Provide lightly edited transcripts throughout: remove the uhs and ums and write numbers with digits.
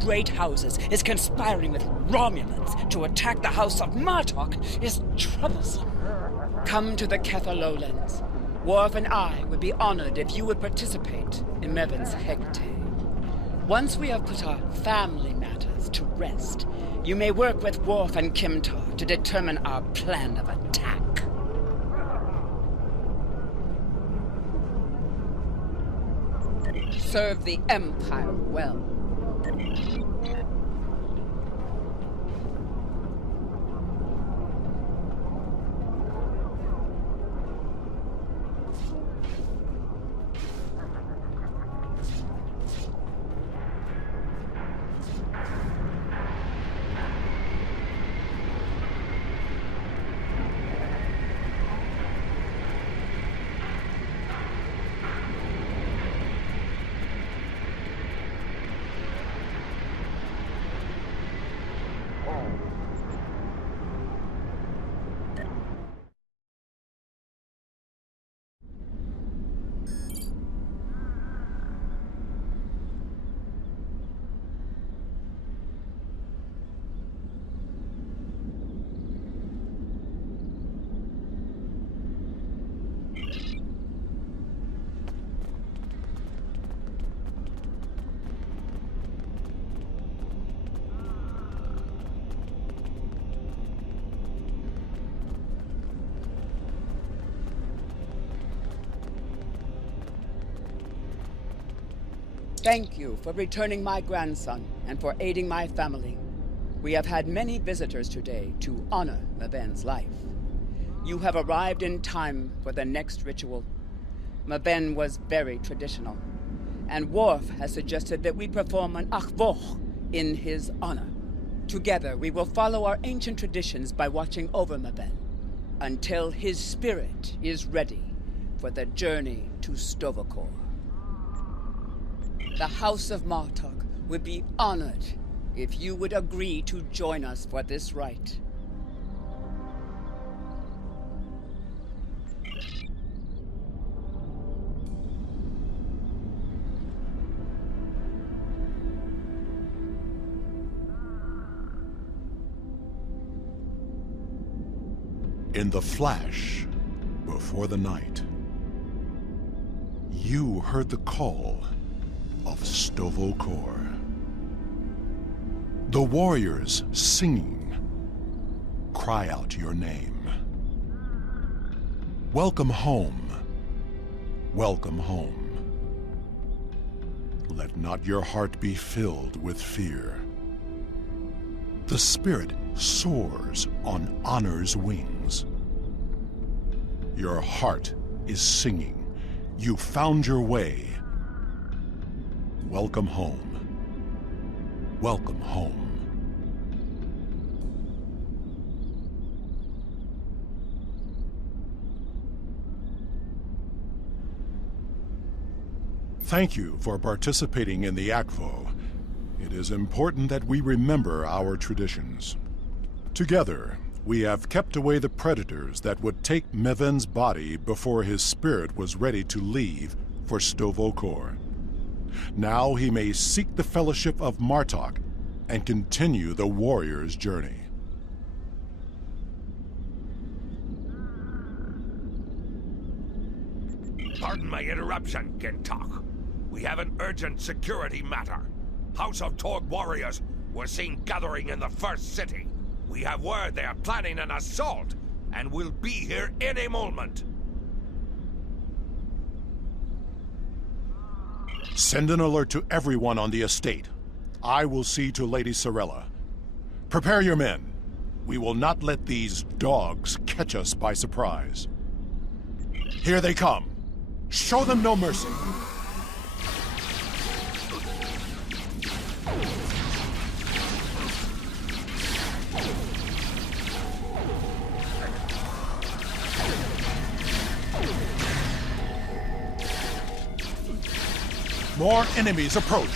great houses is conspiring with Romulans to attack the House of Martok is troublesome. Come to the Kether Lowlands. Worf and I would be honored if you would participate in Meven's Hecate. Once we have put our family matters to rest, you may work with Worf and Kimtar to determine our plan of attack. Serve the Empire well. Thank you for returning my grandson and for aiding my family. We have had many visitors today to honor Meven's life. You have arrived in time for the next ritual. Meven was very traditional, and Worf has suggested that we perform an achvoch in his honor. Together, we will follow our ancient traditions by watching over Meven until his spirit is ready for the journey to Stovokor. The House of Martok would be honored if you would agree to join us for this rite. In the flash, before the night, you heard the call of Stovokor. The warriors singing cry out your name. Welcome home. Welcome home. Let not your heart be filled with fear. The spirit soars on honor's wings. Your heart is singing. You found your way. Welcome home. Welcome home. Thank you for participating in the Akvo. It is important that we remember our traditions. Together, we have kept away the predators that would take Meven's body before his spirit was ready to leave for Stovokor. Now he may seek the fellowship of Martok and continue the warrior's journey. Pardon my interruption, Gintok. We have an urgent security matter. House of Torg warriors were seen gathering in the first city. We have word they are planning an assault and will be here any moment. Send an alert to everyone on the estate. I will see to Lady Sorella. Prepare your men. We will not let these dogs catch us by surprise. Here they come. Show them no mercy. More enemies approach.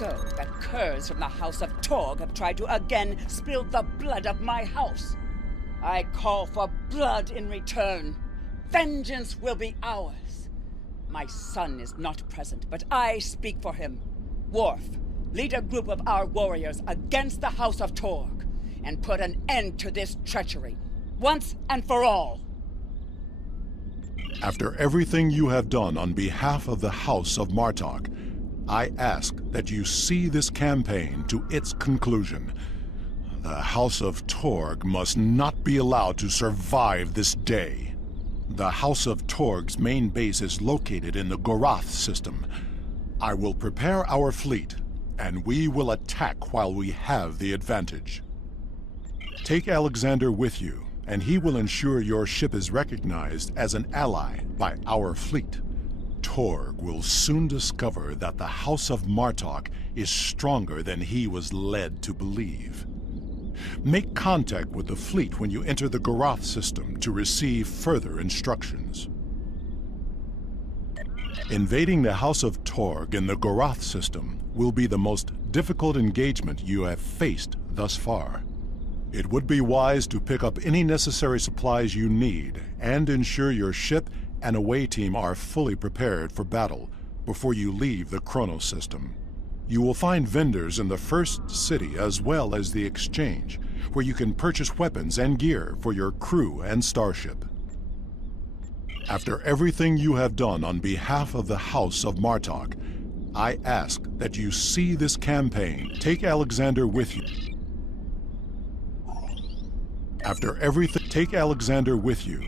so that curs from the House of Torg have tried to again spill the blood of my house. I call for blood in return. Vengeance will be ours. My son is not present, but I speak for him. Worf, lead a group of our warriors against the House of Torg, and put an end to this treachery, once and for all. After everything you have done on behalf of the House of Martok, I ask that you see this campaign to its conclusion. The House of Torg must not be allowed to survive this day. The House of Torg's main base is located in the Gorath system. I will prepare our fleet, and we will attack while we have the advantage. Take Alexander with you, and he will ensure your ship is recognized as an ally by our fleet. Torg will soon discover that the House of Martok is stronger than he was led to believe. Make contact with the fleet when you enter the Gorath system to receive further instructions. Invading the House of Torg in the Gorath system will be the most difficult engagement you have faced thus far. It would be wise to pick up any necessary supplies you need and ensure your ship and away team are fully prepared for battle before you leave the Chronos system. You will find vendors in the first city as well as the exchange, where you can purchase weapons and gear for your crew and starship. After everything you have done on behalf of the House of Martok, I ask that you see this campaign. Take Alexander with you. After everything, take Alexander with you.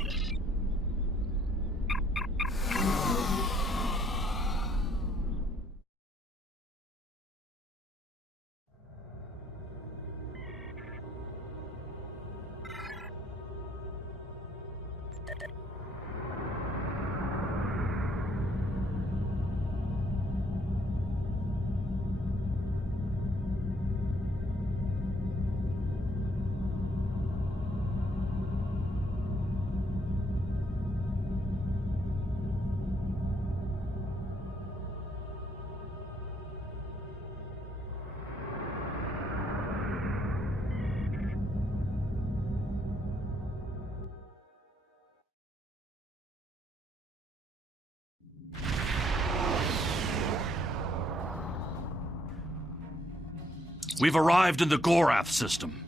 We've arrived in the Gorath system.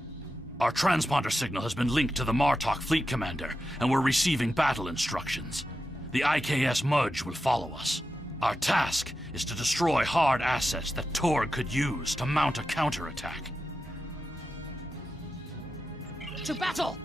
Our transponder signal has been linked to the Martok fleet commander, and we're receiving battle instructions. The IKS Mudge will follow us. Our task is to destroy hard assets that Torg could use to mount a counterattack. To battle!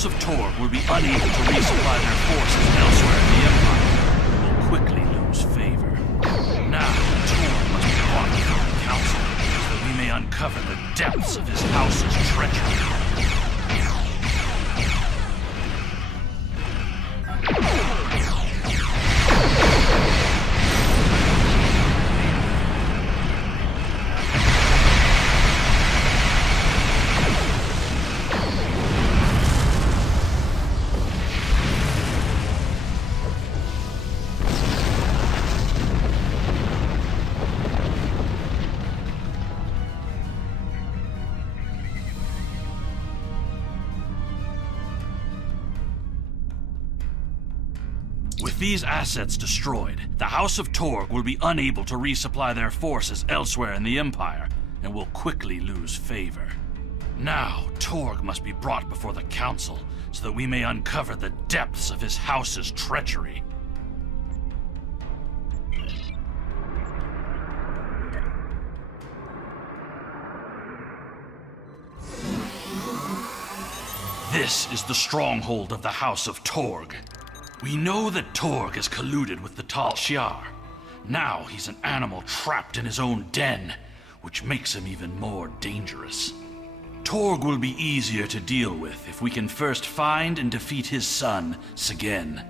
House of Torg will be unable to resupply their forces elsewhere in the Empire and will quickly lose favor. Now, Torg must be brought before the Council so that we may uncover the depths of his house's treachery. With these assets destroyed, the House of Torg will be unable to resupply their forces elsewhere in the Empire, and will quickly lose favor. Now, Torg must be brought before the Council, so that we may uncover the depths of his house's treachery. This is the stronghold of the House of Torg. We know that Torg has colluded with the Tal Shiar. Now he's an animal trapped in his own den, which makes him even more dangerous. Torg will be easier to deal with if we can first find and defeat his son, Sagen.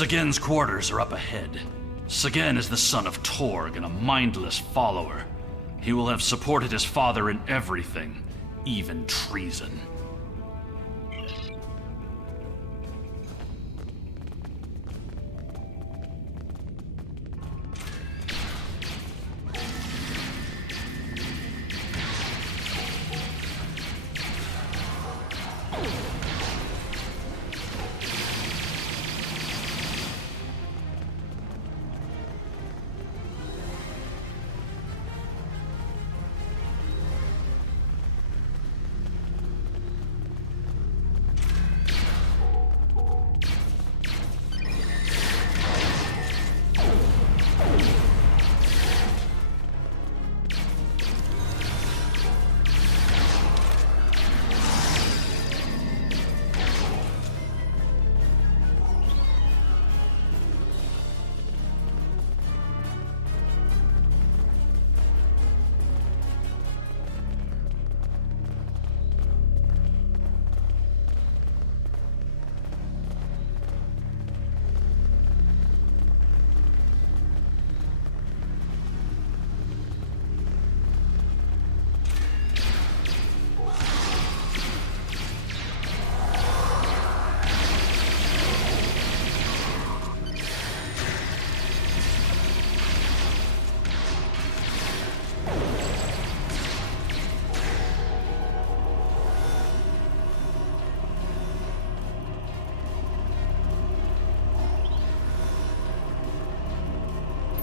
Sagen's quarters are up ahead. Sagen is the son of Torg and a mindless follower. He will have supported his father in everything, even treason.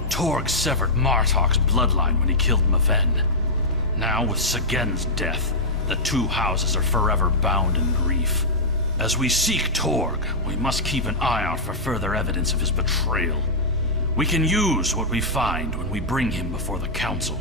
Torg severed Martok's bloodline when he killed Maven. Now, with Sagen's death, the two houses are forever bound in grief. As we seek Torg, we must keep an eye out for further evidence of his betrayal. We can use what we find when we bring him before the Council.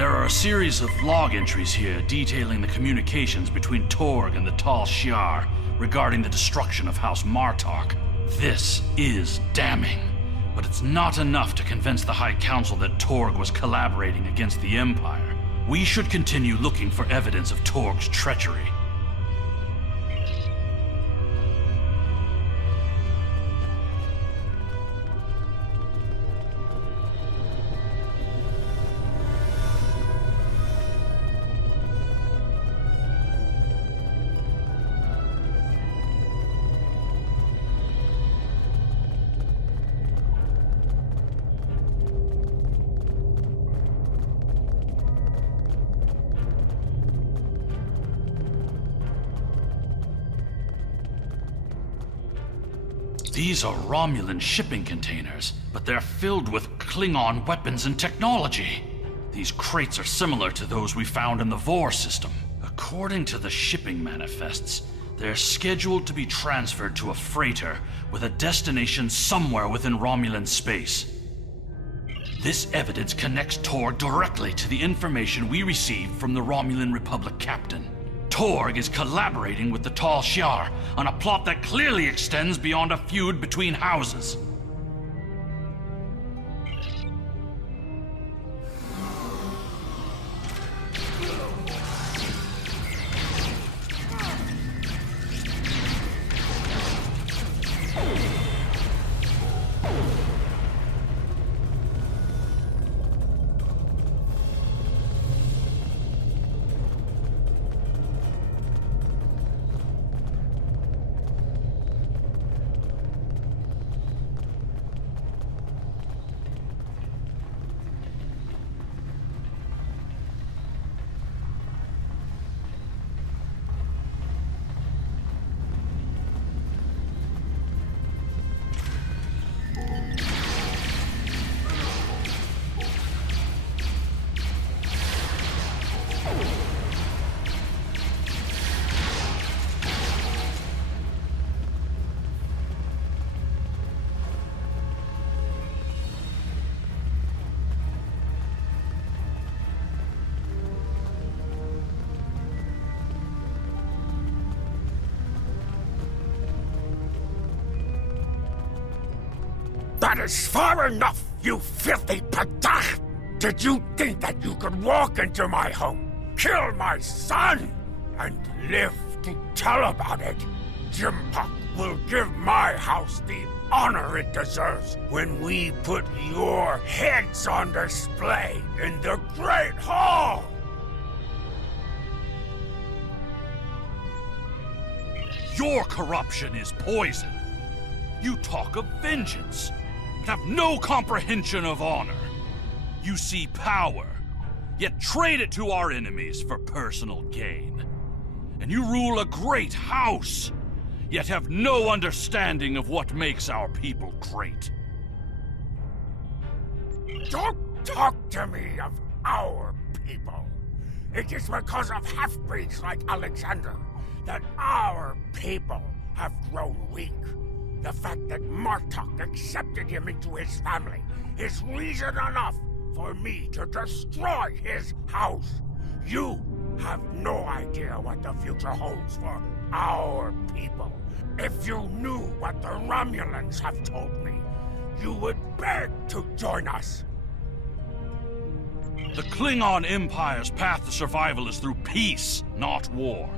There are a series of log entries here detailing the communications between Torg and the Tal Shiar regarding the destruction of House Martok. This is damning, but it's not enough to convince the High Council that Torg was collaborating against the Empire. We should continue looking for evidence of Torg's treachery. These are Romulan shipping containers, but they're filled with Klingon weapons and technology. These crates are similar to those we found in the Vor system. According to the shipping manifests, they're scheduled to be transferred to a freighter with a destination somewhere within Romulan space. This evidence connects Torg directly to the information we received from the Romulan Republic captain. Torg is collaborating with the Tal Shiar on a plot that clearly extends beyond a feud between houses. That is far enough, you filthy patach! Did you think that you could walk into my home, kill my son, and live to tell about it? Jimpok will give my house the honor it deserves when we put your heads on display in the Great Hall! Your corruption is poison. You talk of vengeance, but have no comprehension of honor. You see power, yet trade it to our enemies for personal gain. And you rule a great house, yet have no understanding of what makes our people great. Don't talk to me of our people. It is because of half-breeds like Alexander that our people have grown weak. The fact that Martok accepted him into his family is reason enough for me to destroy his house. You have no idea what the future holds for our people. If you knew what the Romulans have told me, you would beg to join us. The Klingon Empire's path to survival is through peace, not war.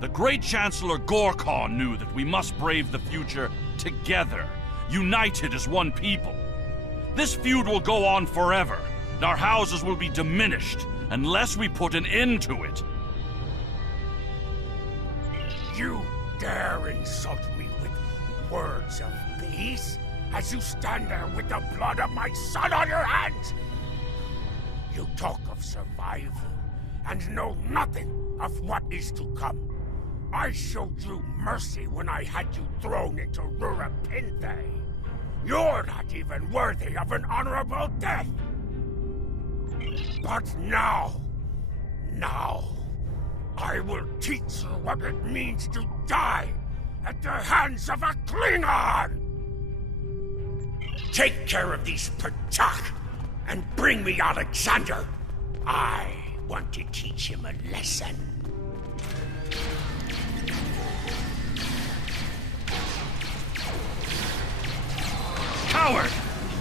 The great Chancellor Gorkon knew that we must brave the future together, united as one people. This feud will go on forever, and our houses will be diminished unless we put an end to it. You dare insult me with words of peace as you stand there with the blood of my son on your hands? You talk of survival and know nothing of what is to come. I showed you mercy when I had you thrown into Rurapinthe. You're not even worthy of an honorable death. But now, I will teach you what it means to die at the hands of a Klingon! Take care of these Patach and bring me Alexander. I want to teach him a lesson. Coward!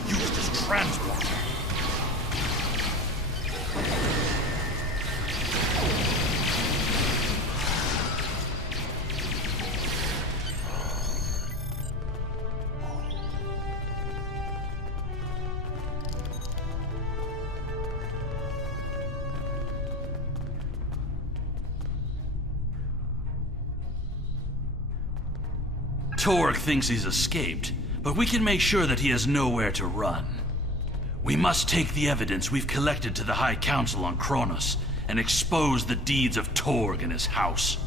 Used as transport. Torg thinks he's escaped, but we can make sure that he has nowhere to run. We must take the evidence we've collected to the High Council on Kronos and expose the deeds of Torg and his house.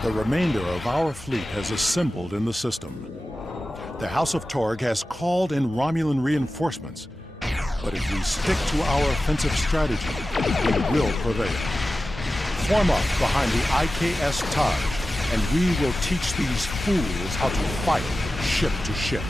The remainder of our fleet has assembled in the system. The House of Torg has called in Romulan reinforcements, but if we stick to our offensive strategy, we will prevail. Form up behind the IKS Taj, and we will teach these fools how to fight ship to ship.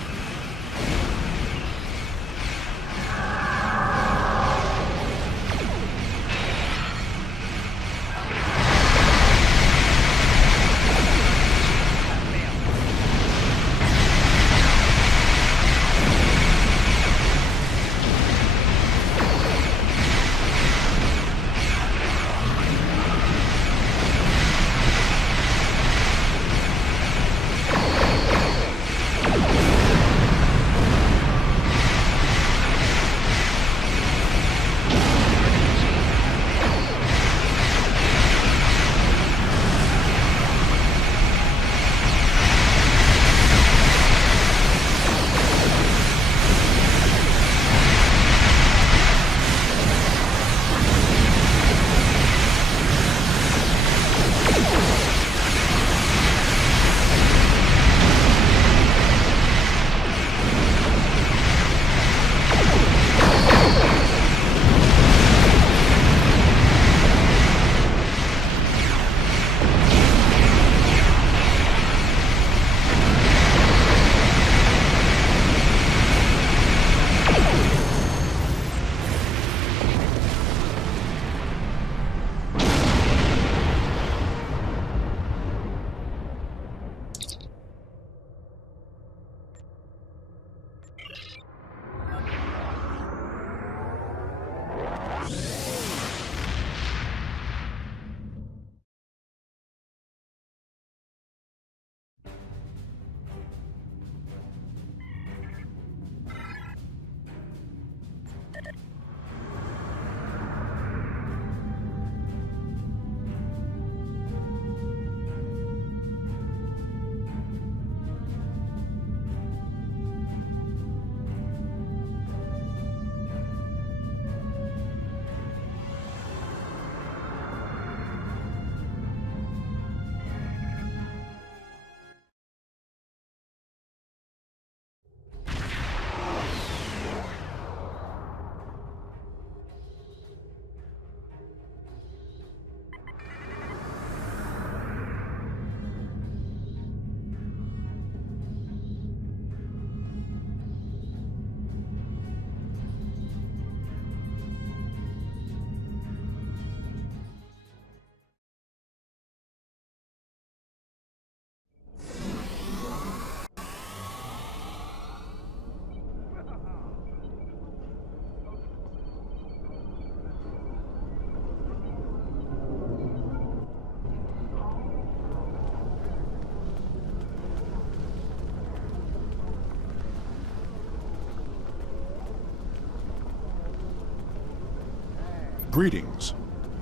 Greetings.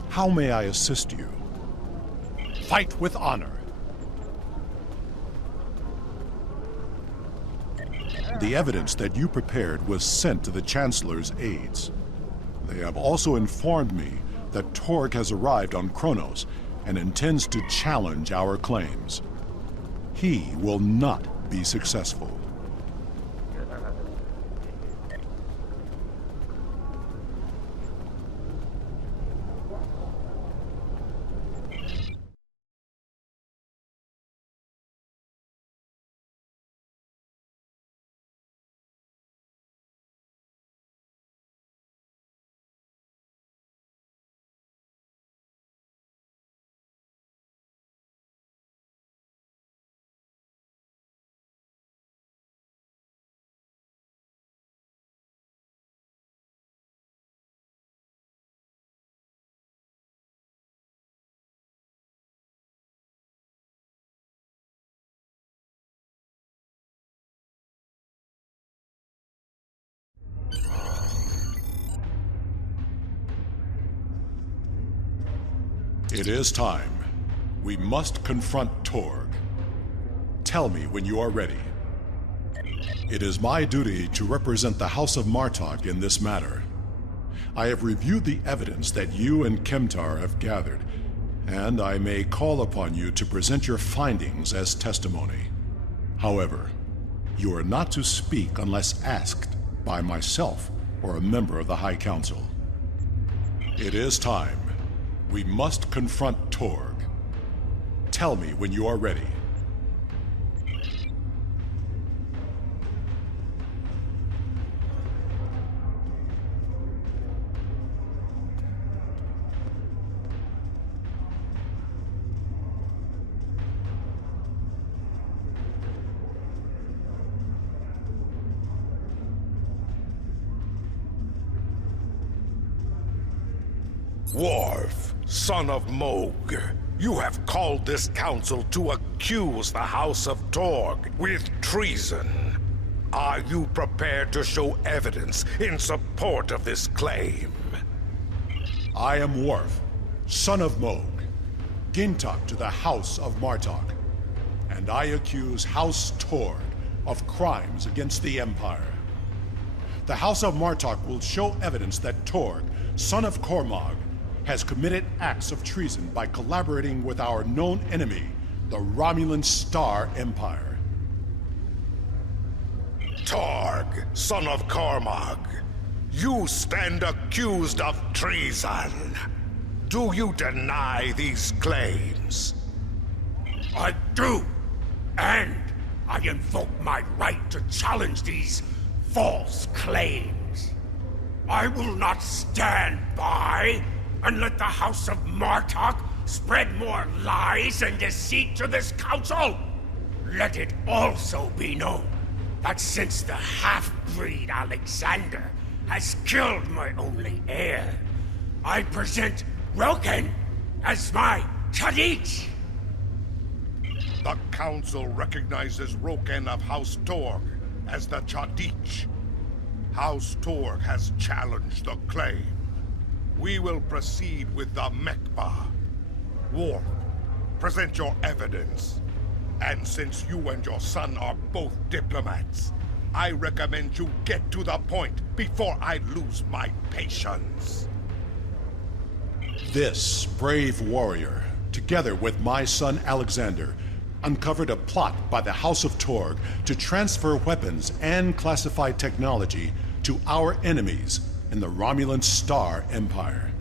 How may I assist you? Fight with honor. The evidence that you prepared was sent to the Chancellor's aides. They have also informed me that Torg has arrived on Kronos and intends to challenge our claims. He will not be successful. It is time. We must confront Torg. Tell me when you are ready. It is my duty to represent the House of Martok in this matter. I have reviewed the evidence that you and Kemtar have gathered, and I may call upon you to present your findings as testimony. However, you are not to speak unless asked by myself or a member of the High Council. It is time. We must confront Torg. Tell me when you are ready. Worf, son of Moog, you have called this council to accuse the House of Torg with treason. Are you prepared to show evidence in support of this claim? I am Worf, son of Moog, Gintok to the House of Martok, and I accuse House Torg of crimes against the Empire. The House of Martok will show evidence that Torg, son of Kormog, has committed acts of treason by collaborating with our known enemy, the Romulan Star Empire. Torg, son of Kormog, you stand accused of treason. Do you deny these claims? I do, and I invoke my right to challenge these false claims. I will not stand by and let the House of Martok spread more lies and deceit to this council. Let it also be known that since the half-breed Alexander has killed my only heir, I present Roken as my Chadich. The council recognizes Roken of House Torg as the Chadich. House Torg has challenged the claim. We will proceed with the Mekba. Worf, present your evidence. And since you and your son are both diplomats, I recommend you get to the point before I lose my patience. This brave warrior, together with my son Alexander, uncovered a plot by the House of Torg to transfer weapons and classified technology to our enemies in the Romulan Star Empire.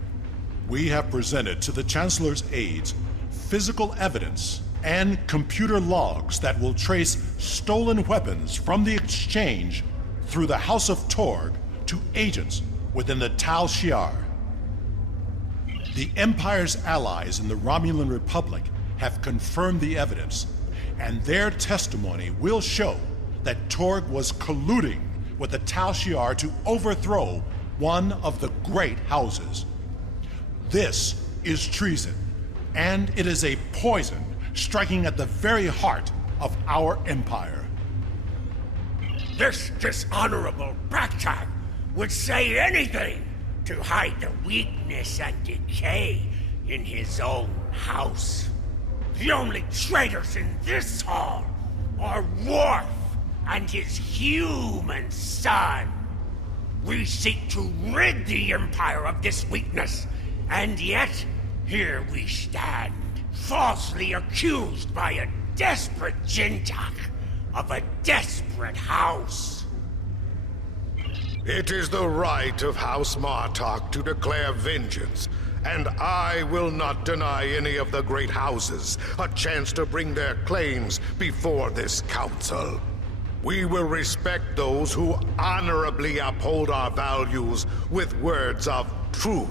We have presented to the Chancellor's aides physical evidence and computer logs that will trace stolen weapons from the exchange through the House of Torg to agents within the Tal Shiar. The Empire's allies in the Romulan Republic have confirmed the evidence, and their testimony will show that Torg was colluding with the Tal Shiar to overthrow one of the great houses. This is treason, and it is a poison striking at the very heart of our empire. This dishonorable Backtag would say anything to hide the weakness and decay in his own house. The only traitors in this hall are Worf and his human son. We seek to rid the Empire of this weakness, and yet here we stand, falsely accused by a desperate Jintak of a desperate house. It is the right of House Martok to declare vengeance, and I will not deny any of the great houses a chance to bring their claims before this council. We will respect those who honorably uphold our values with words of truth.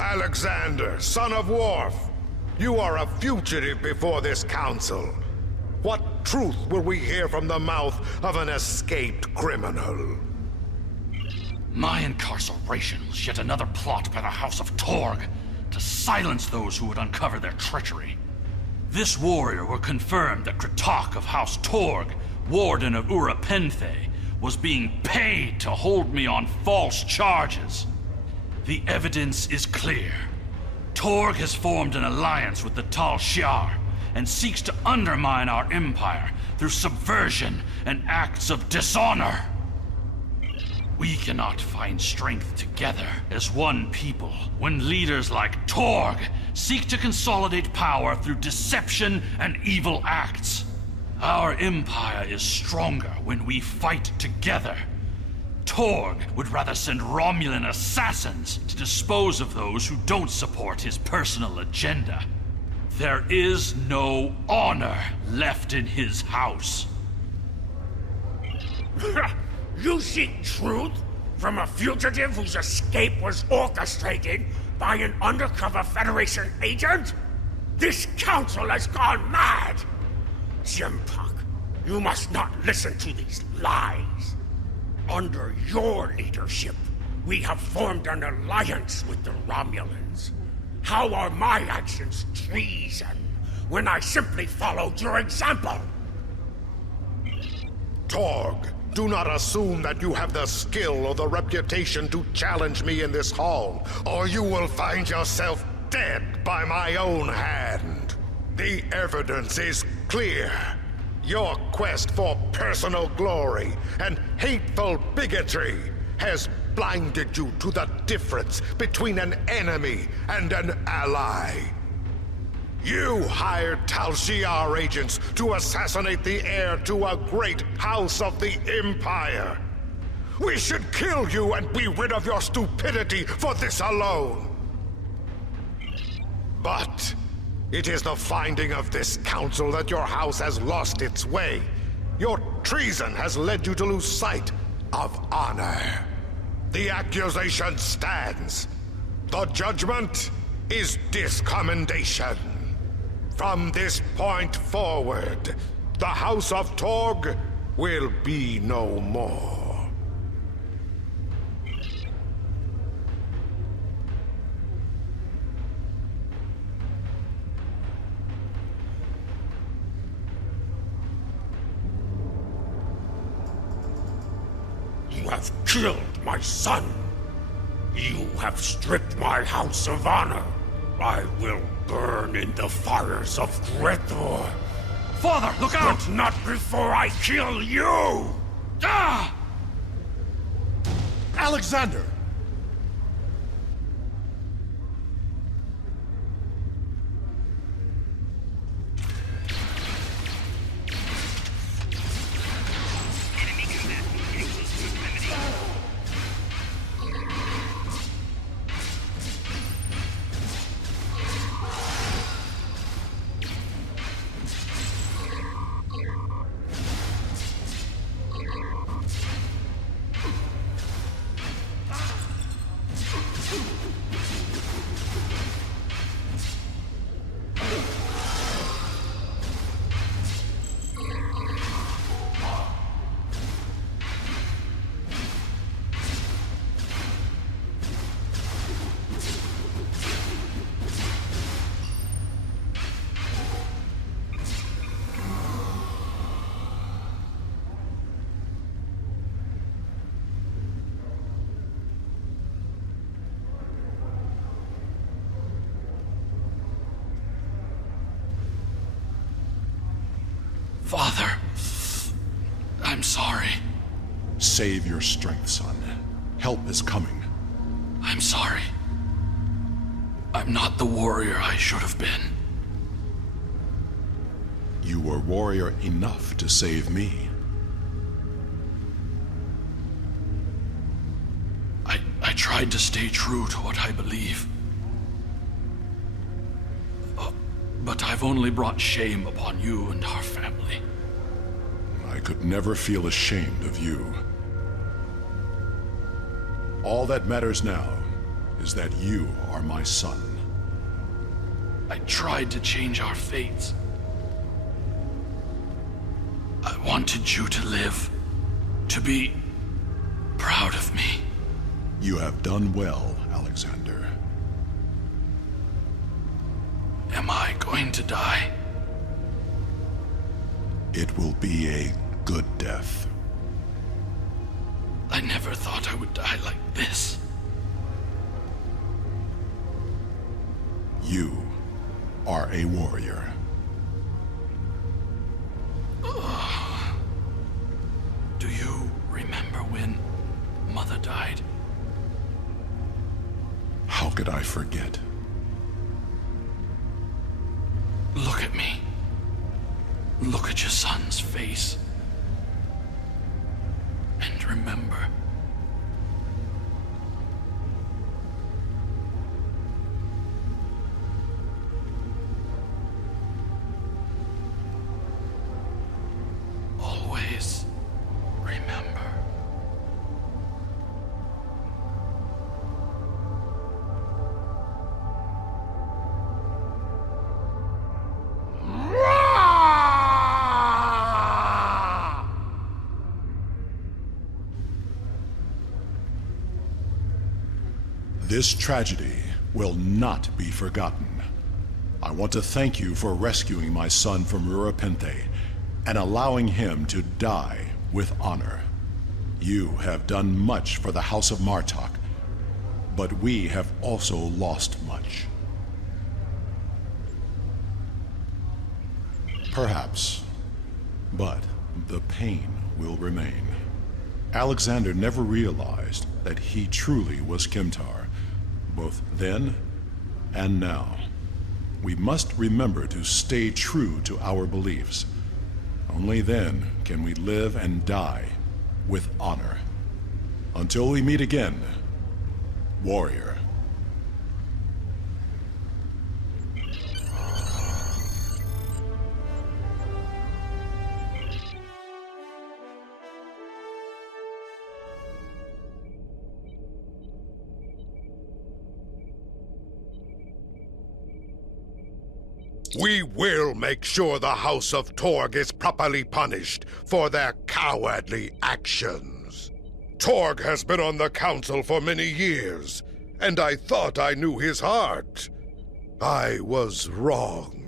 Alexander, son of Worf, you are a fugitive before this council. What truth will we hear from the mouth of an escaped criminal? My incarceration was yet another plot by the House of Torg to silence those who would uncover their treachery. This warrior will confirm that Cryptic of House Torg, Warden of Ura Penthe, was being paid to hold me on false charges. The evidence is clear. Torg has formed an alliance with the Tal Shiar and seeks to undermine our empire through subversion and acts of dishonor. We cannot find strength together as one people when leaders like Torg seek to consolidate power through deception and evil acts. Our empire is stronger when we fight together. Torg would rather send Romulan assassins to dispose of those who don't support his personal agenda. There is no honor left in his house. You seek truth from a fugitive whose escape was orchestrated by an undercover Federation agent? This council has gone mad! Jimpak, you must not listen to these lies. Under your leadership, we have formed an alliance with the Romulans. How are my actions treason when I simply followed your example? Torg, do not assume that you have the skill or the reputation to challenge me in this hall, or you will find yourself dead by my own hand. The evidence is clear. Your quest for personal glory and hateful bigotry has blinded you to the difference between an enemy and an ally. You hired Tal Shiar agents to assassinate the heir to a great house of the Empire. We should kill you and be rid of your stupidity for this alone. But it is the finding of this council that your house has lost its way. Your treason has led you to lose sight of honor. The accusation stands. The judgment is discommendation. From this point forward, the House of Torg will be no more. You have killed my son. You have stripped my house of honor. I will burn in the fires of Gretor. Father, look out! But not before I kill you! Ah! Alexander! I'm sorry. Save your strength, son. Help is coming. I'm sorry. I'm not the warrior I should have been. You were warrior enough to save me. I tried to stay true to what I believe. But I've only brought shame upon you and our family. I could never feel ashamed of you. All that matters now is that you are my son. I tried to change our fates. I wanted you to live, to be proud of me. You have done well, Alexander. Am I going to die? It will be a good death. I never thought I would die like this. You are a warrior. Do you remember when Mother died? How could I forget? Look at me. Look at your son's face. And remember. Always remember. This tragedy will not be forgotten. I want to thank you for rescuing my son from Rurapente and allowing him to die with honor. You have done much for the House of Martok, but we have also lost much. Perhaps, but the pain will remain. Alexander never realized that he truly was Kimtar, both then and now. We must remember to stay true to our beliefs. Only then can we live and die with honor. Until we meet again, warrior. We will make sure the House of Torg is properly punished for their cowardly actions. Torg has been on the council for many years, and I thought I knew his heart. I was wrong.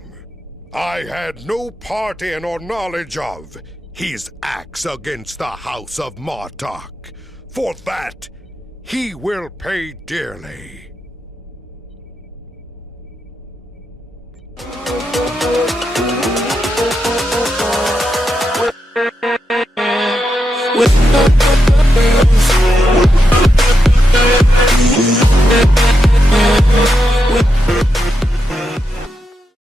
I had no part in or knowledge of his acts against the House of Martok. For that, he will pay dearly.